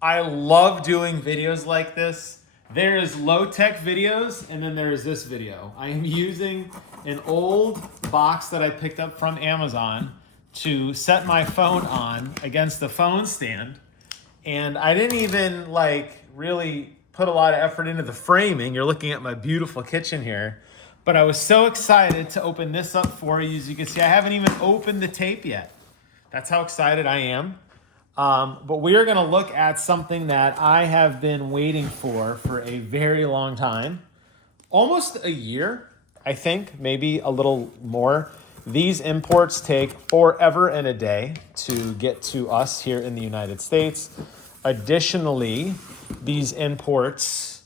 I love doing videos like this. There is low-tech videos, and then there is this video. I am using an old box that I picked up from Amazon to set my phone on against the phone stand. And I didn't even like really put a lot of effort into the framing. You're looking at my beautiful kitchen here. But I was so excited to open this up for you. As you can see, I haven't even opened the tape yet. That's how excited I am. But we are going to look at something that I have been waiting for a very long time. Almost a year, I think, maybe a little more. These imports take forever and a day to get to us here in the United States. Additionally, these imports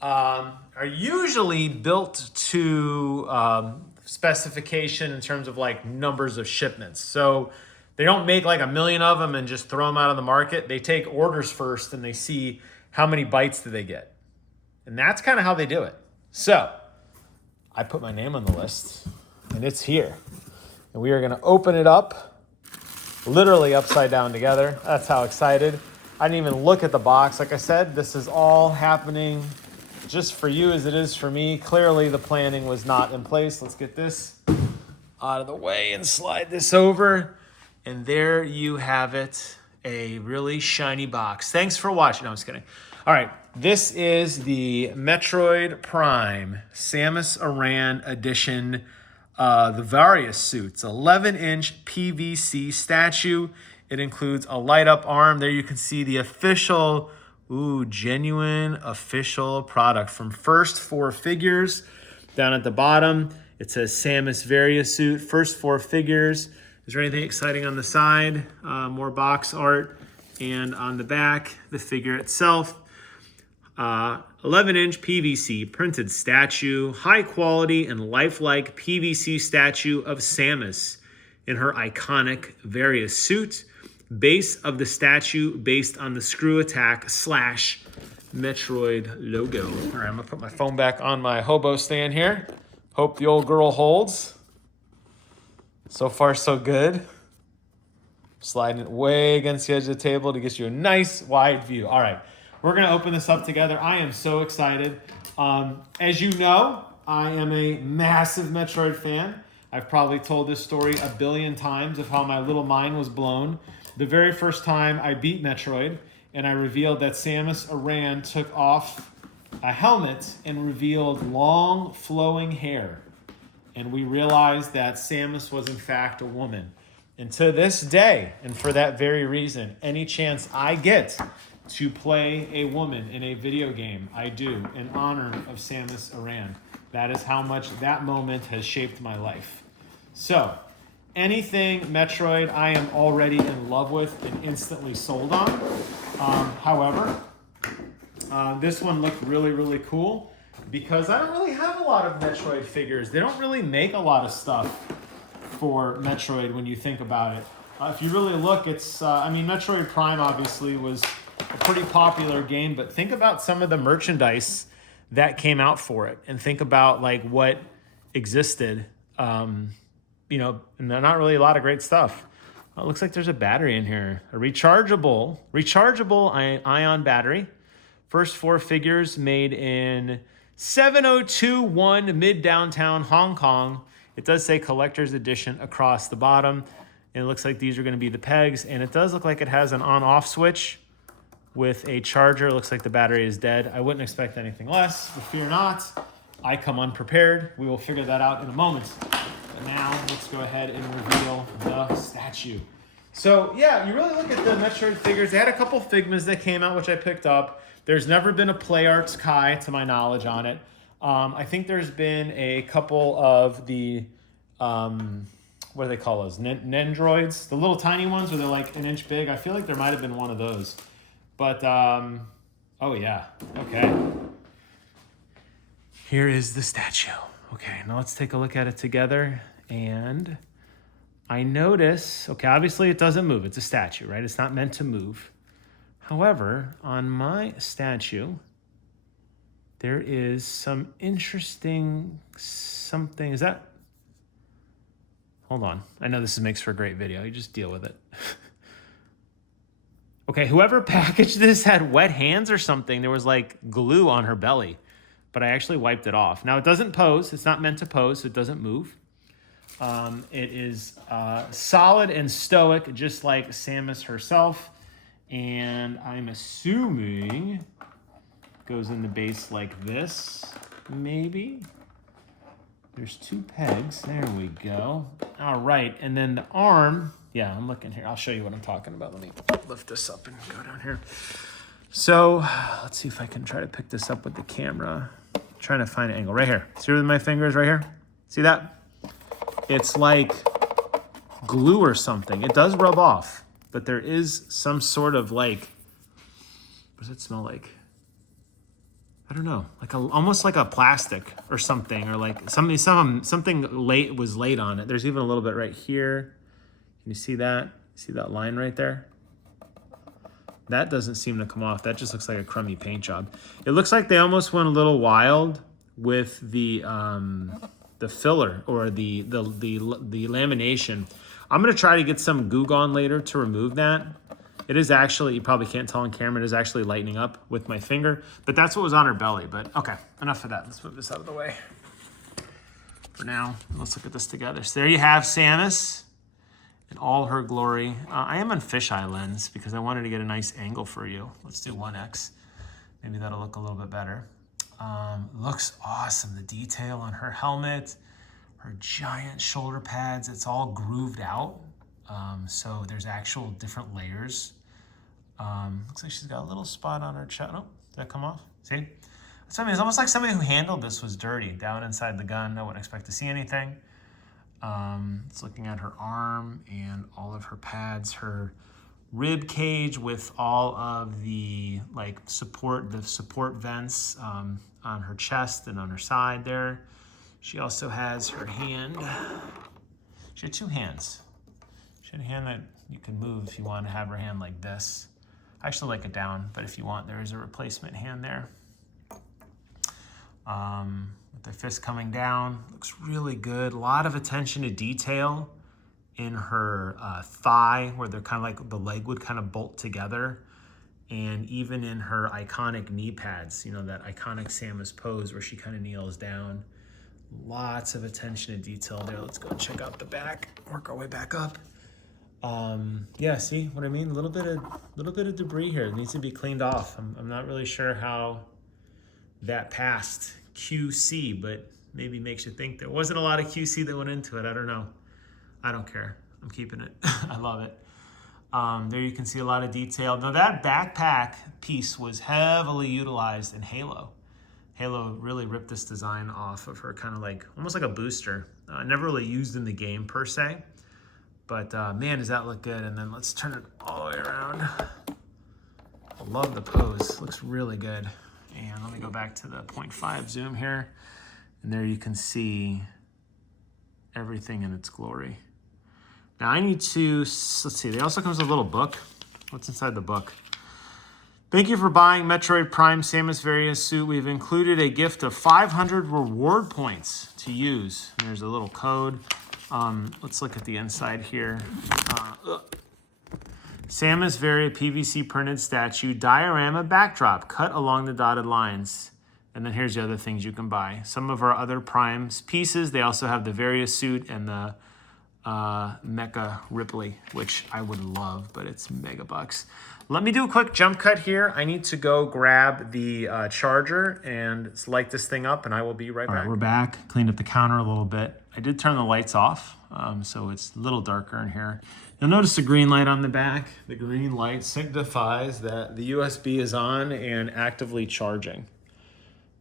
are usually built to specification in terms of like numbers of shipments. So they don't make like a million of them and just throw them out on the market. They take orders first and they see how many bites do they get. And that's kind of how they do it. So I put my name on the list and it's here. And we are going to open it up, literally upside down together. That's how excited. I didn't even look at the box. Like I said, this is all happening just for you as it is for me. Clearly the planning was not in place. Let's get this out of the way and slide this over. And there you have it, a really shiny box. Thanks for watching. No, I'm just kidding. All right, this is the METROID Prime Samus Aran Edition, the VARIA Suit. It's 11-inch PVC statue. It includes a light-up arm. There you can see the official, genuine official product from First Four Figures. Down at the bottom, it says Samus VARIA Suit, First Four Figures. Is there anything exciting on the side? More box art. And on the back, the figure itself. 11-inch PVC printed statue, high quality and lifelike PVC statue of Samus in her iconic VARIA suit. Base of the statue based on the screw attack / Metroid logo. All right, I'm gonna put my phone back on my hobo stand here. Hope the old girl holds. So far, so good. Sliding it way against the edge of the table to get you a nice wide view. All right, we're gonna open this up together. I am so excited. As you know, I am a massive Metroid fan. I've probably told this story a billion times of how my little mind was blown. The very first time I beat Metroid and I revealed that Samus Aran took off a helmet and revealed long flowing hair. And we realized that Samus was in fact a woman. And to this day, and for that very reason, any chance I get to play a woman in a video game, I do, in honor of Samus Aran. That is how much that moment has shaped my life. So, anything Metroid I am already in love with and instantly sold on. However, this one looked really, really cool because I don't really have a lot of Metroid figures. They don't really make a lot of stuff for Metroid when you think about it. If you really look, it's, Metroid Prime obviously was a pretty popular game, but think about some of the merchandise that came out for it and think about like what existed. And they're not really a lot of great stuff. It looks like there's a battery in here, a rechargeable ion battery. First Four Figures made in 7021 mid-downtown Hong Kong. It does say collector's edition across the bottom. And it looks like these are going to be the pegs. And it does look like it has an on-off switch with a charger. It looks like the battery is dead. I wouldn't expect anything less, but fear not. I come unprepared. We will figure that out in a moment. But now let's go ahead and reveal the statue. So yeah, you really look at the Metroid figures. They had a couple Figmas that came out, which I picked up. There's never been a PlayArts Kai, to my knowledge, on it. I think there's been a couple of the, what do they call those? Nendroids? The little tiny ones where they're like an inch big. I feel like there might have been one of those. But, oh yeah, okay. Here is the statue. Okay, now let's take a look at it together. And I notice, okay, obviously it doesn't move. It's a statue, right? It's not meant to move. However, on my statue, there is some interesting something. Is that? Hold on. I know this makes for a great video. You just deal with it. Okay, whoever packaged this had wet hands or something. There was like glue on her belly, but I actually wiped it off. Now it doesn't pose. It's not meant to pose, so it doesn't move. It is solid and stoic, just like Samus herself. And I'm assuming goes in the base like this, maybe. There's 2 pegs. There we go. All right, and then the arm. Yeah, I'm looking here. I'll show you what I'm talking about. Let me lift this up and go down here. So let's see if I can try to pick this up with the camera. I'm trying to find an angle right here. See where my finger is right here? See that? It's like glue or something. It does rub off, but there is some sort of like, what does it smell like? I don't know, like almost like a plastic or something, or like something was laid on it. There's even a little bit right here. Can you see that? See that line right there? That doesn't seem to come off. That just looks like a crummy paint job. It looks like they almost went a little wild with the filler or the lamination. I'm gonna try to get some Goo Gone later to remove that. It is actually, you probably can't tell on camera, it is actually lightening up with my finger, but that's what was on her belly. But okay, enough of that. Let's move this out of the way for now. Let's look at this together. So there you have Samus in all her glory. I am on fisheye lens because I wanted to get a nice angle for you. Let's do 1x. Maybe that'll look a little bit better. Looks awesome. The detail on her helmet, her giant shoulder pads, it's all grooved out. So there's actual different layers. Looks like she's got a little spot on her chest. Oh, did that come off? See? So, I mean, it's almost like somebody who handled this was dirty down inside the gun. I wouldn't expect to see anything. It's looking at her arm and all of her pads, her rib cage with all of the like support vents on her chest and on her side there. She also has her hand. She had 2 hands. She had a hand that you can move if you want to have her hand like this. I actually like it down, but if you want, there is a replacement hand there. With the fist coming down, looks really good. A lot of attention to detail in her thigh, where they're kind of like the leg would kind of bolt together. And even in her iconic knee pads, you know, that iconic Samus pose where she kind of kneels down. Lots of attention to detail there. Let's go and check out the back, work our way back up. Yeah, see what I mean? A little bit of debris here. It needs to be cleaned off. I'm not really sure how that passed QC, but maybe makes you think there wasn't a lot of QC that went into it. I don't know. I don't care. I'm keeping it. I love it. There you can see a lot of detail. Now that backpack piece was heavily utilized in Halo. Halo really ripped this design off of her, kind of like, almost like a booster. Never really used in the game per se. But man, does that look good. And then let's turn it all the way around. I love the pose, looks really good. And let me go back to the 0.5 zoom here. And there you can see everything in its glory. Now I need to, let's see, there also comes a little book. What's inside the book? Thank you for buying Metroid Prime Samus VARIA Suit. We've included a gift of 500 reward points to use. And there's a little code. Let's look at the inside here. Samus VARIA PVC printed statue, diorama backdrop, cut along the dotted lines. And then here's the other things you can buy. Some of our other Primes pieces, they also have the VARIA Suit and the Mecha Ripley, which I would love, but it's mega bucks. Let me do a quick jump cut here. I need to go grab the charger and light this thing up, and I will be right back. All right, we're back. Cleaned up the counter a little bit. I did turn the lights off, so it's a little darker in here. You'll notice the green light on the back. The green light signifies that the USB is on and actively charging.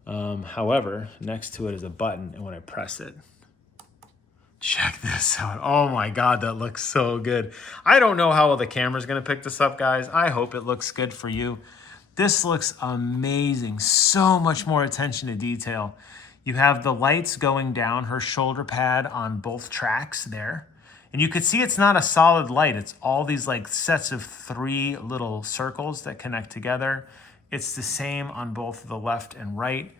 However, next to it is a button, and when I press it, check this out. Oh my God, that looks so good. I don't know how well the camera's gonna pick this up, guys. I hope it looks good for you. This looks amazing. So much more attention to detail. You have the lights going down her shoulder pad on both tracks there. And you could see it's not a solid light. It's all these like sets of 3 little circles that connect together. It's the same on both the left and right.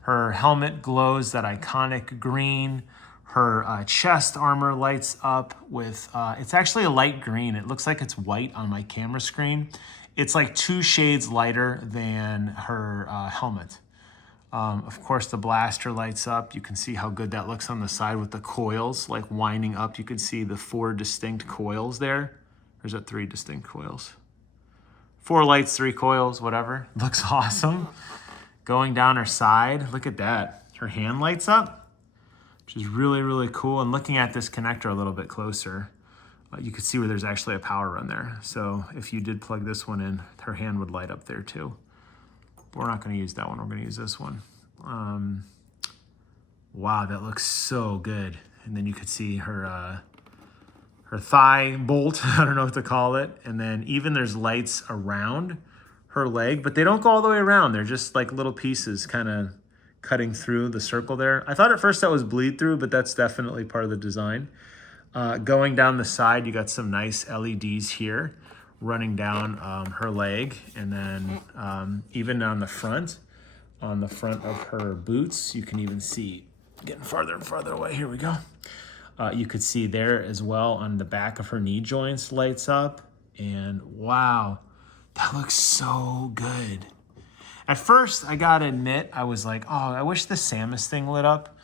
Her helmet glows that iconic green. Her chest armor lights up with, it's actually a light green. It looks like it's white on my camera screen. It's like 2 shades lighter than her helmet. Of course, the blaster lights up. You can see how good that looks on the side with the coils like winding up. You can see the 4 distinct coils there. Or is that 3 distinct coils? 4 lights, 3 coils, whatever. Looks awesome. Going down her side, look at that. Her hand lights up, which is really, really cool. And looking at this connector a little bit closer, you can see where there's actually a power run there. So if you did plug this one in, her hand would light up there too. But we're not gonna use that one, we're gonna use this one. Wow, that looks so good. And then you could see her thigh bolt, I don't know what to call it. And then even there's lights around her leg, but they don't go all the way around. They're just like little pieces kind of cutting through the circle there. I thought at first that was bleed through, but that's definitely part of the design. Going down the side, you got some nice LEDs here running down her leg. And then even on the front of her boots, you can even see, getting farther and farther away, here we go. You could see there as well on the back of her knee joints lights up. And wow, that looks so good. At first, I gotta admit, I was like, oh, I wish the Samus thing lit up.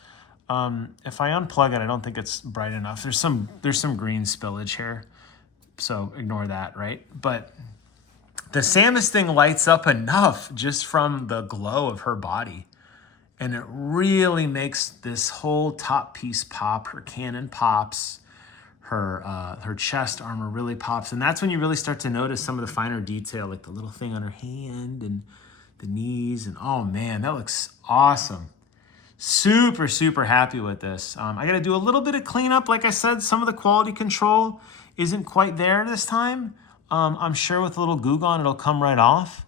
If I unplug it, I don't think it's bright enough. There's some green spillage here, so ignore that, right? But the Samus thing lights up enough just from the glow of her body. And it really makes this whole top piece pop. Her cannon pops, her chest armor really pops. And that's when you really start to notice some of the finer detail, like the little thing on her hand and the knees. And oh man, that looks awesome. Super, super happy with this. I gotta do a little bit of cleanup. Like I said, some of the quality control isn't quite there this time. I'm sure with a little Goo Gone, it'll come right off.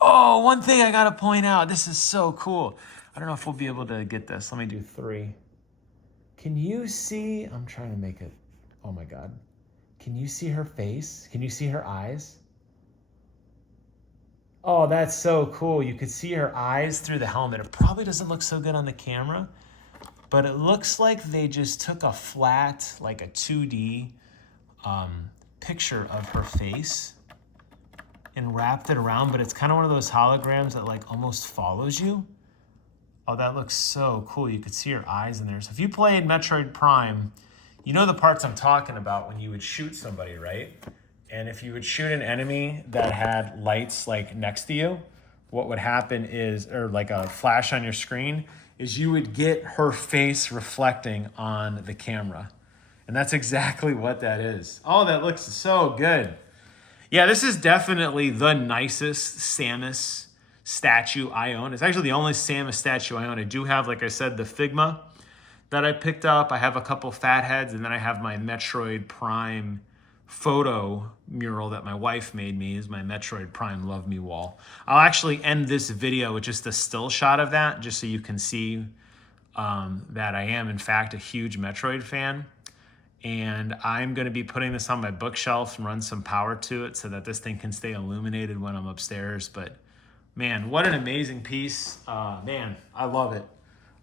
Oh, one thing I gotta point out, this is so cool. I don't know if we'll be able to get this. Let me do 3. Can you see, I'm trying to make it, oh my God. Can you see her face? Can you see her eyes? Oh, that's so cool. You could see her eyes through the helmet. It probably doesn't look so good on the camera, but it looks like they just took a flat, like a 2D picture of her face and wrapped it around, but it's kind of one of those holograms that like almost follows you. Oh, that looks so cool. You could see her eyes in there. So if you played Metroid Prime, you know the parts I'm talking about when you would shoot somebody, right? And if you would shoot an enemy that had lights like next to you, what would happen is, or like a flash on your screen, is you would get her face reflecting on the camera. And that's exactly what that is. Oh, that looks so good. Yeah, this is definitely the nicest Samus statue I own. It's actually the only Samus statue I own. I do have, like I said, the Figma that I picked up. I have a couple fat heads, and then I have my Metroid Prime photo mural that my wife made me, is my Metroid Prime Love Me wall. I'll actually end this video with just a still shot of that, just so you can see that I am, in fact, a huge Metroid fan. And I'm going to be putting this on my bookshelf and run some power to it so that this thing can stay illuminated when I'm upstairs. But man, what an amazing piece. Man, I love it.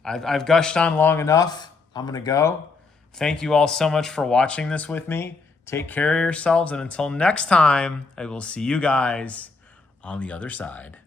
I've gushed on long enough. I'm going to go. Thank you all so much for watching this with me. Take care of yourselves. And until next time, I will see you guys on the other side.